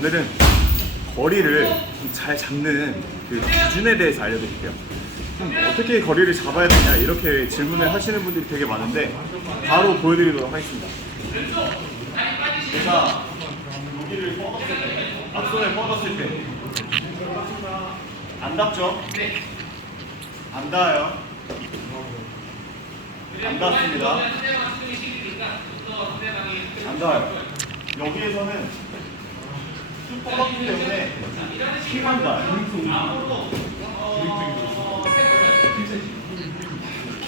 오늘은 거리를 좀 잘 잡는 그 기준에 대해서 알려드릴게요. 좀 어떻게 거리를 잡아야 되냐 이렇게 질문을 하시는 분들이 되게 많은데 바로 보여드리도록 하겠습니다. 제가 여기를 뻗었을 때, 앞손을 뻗었을 때, 안 닿죠? 안 닿아요. 안 닿습니다. 안 닿아요. 여기에서는 쭉 뻗었기 때문에 닿아요.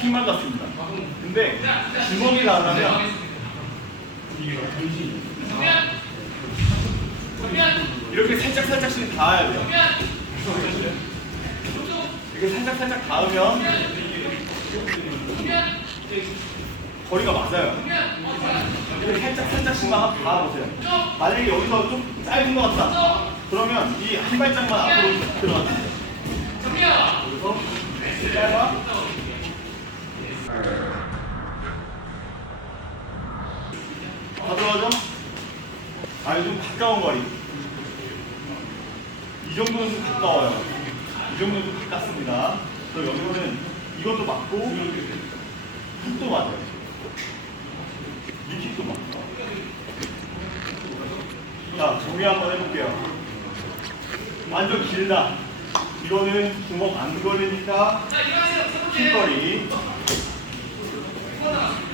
힘만 닿습니다. 근데 주먹이 나가면 이렇게 살짝 살짝씩 닿아야 돼요. 이렇게 살짝 살짝 닿으면 거리가 맞아요. 이렇게 살짝 살짝씩만 닿아보세요. 만약에 여기서 좀 짧은 것 같다. 그러면 이 한 발짝만 앞으로 들어가주세요. 여기서 짧아. 다 들어가죠? 아니 좀 가까운 거리. 이 정도는 좀 가까워요. 이 정도는 좀 가깝습니다. 또 여기서는 이것도 맞고 훅도 맞아요. 이 킥도 맞고. 자, 정리 한번 해볼게요. 완전 길다. 이거는 주먹 안 걸리니까 킥거리.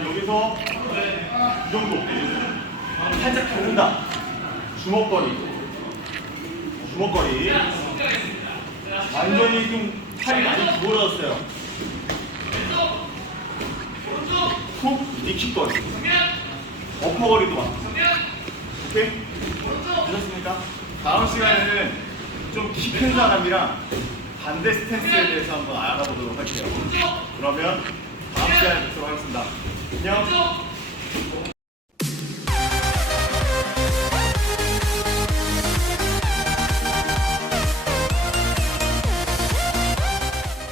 여기서 이 정도. 살짝 닿는다. 주먹거리. 주먹거리. 완전히 좀 팔이 많이 구부러졌어요. 훅, 니킥거리. 어퍼거리도 많고. 오케이? 되셨습니까? 다음 시간에는 좀 키 큰 사람이랑 반대 스탠스에 대해서 한번 알아보도록 할게요. 그러면 다음 시간에 뵙도록 하겠습니다. 안녕.